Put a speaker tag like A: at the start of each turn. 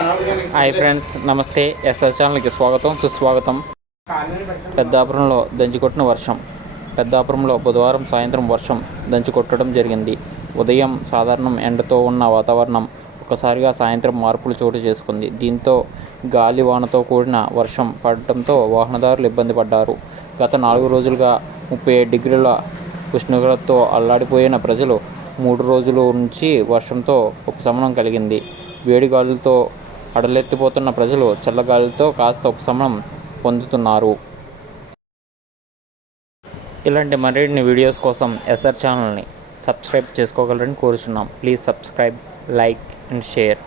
A: Hi friends నమస్తే. SS ఛానల్కి స్వాగతం సుస్వాగతం. పెద్దాపురంలో దంచికొట్టిన వర్షం. పెద్దాపురంలో బుధవారం సాయంత్రం వర్షం దంచికొట్టడం జరిగింది. ఉదయం సాధారణం ఎండతో ఉన్న వాతావరణం ఒకసారిగా సాయంత్రం మార్పులు చోటు చేసుకుంది. దీంతో గాలి వానతో కూడిన వర్షం పడటంతో వాహనదారులు ఇబ్బంది పడ్డారు. గత నాలుగు రోజులుగా ముప్పై ఏడు డిగ్రీల ఉష్ణోగ్రతతో అల్లాడిపోయిన ప్రజలు మూడు రోజుల నుంచి వర్షంతో ఉపశమనం కలిగింది. వేడిగాలులతో అడలెత్తిపోతున్న ప్రజలు చల్లగాలితో కాస్త ఉపశమనం పొందుతున్నారు. ఇలాంటి మరిన్ని వీడియోస్ కోసం ఎస్ఆర్ ఛానల్ని సబ్స్క్రైబ్ చేసుకోగలరని కోరుచున్నాం. Please subscribe like and share.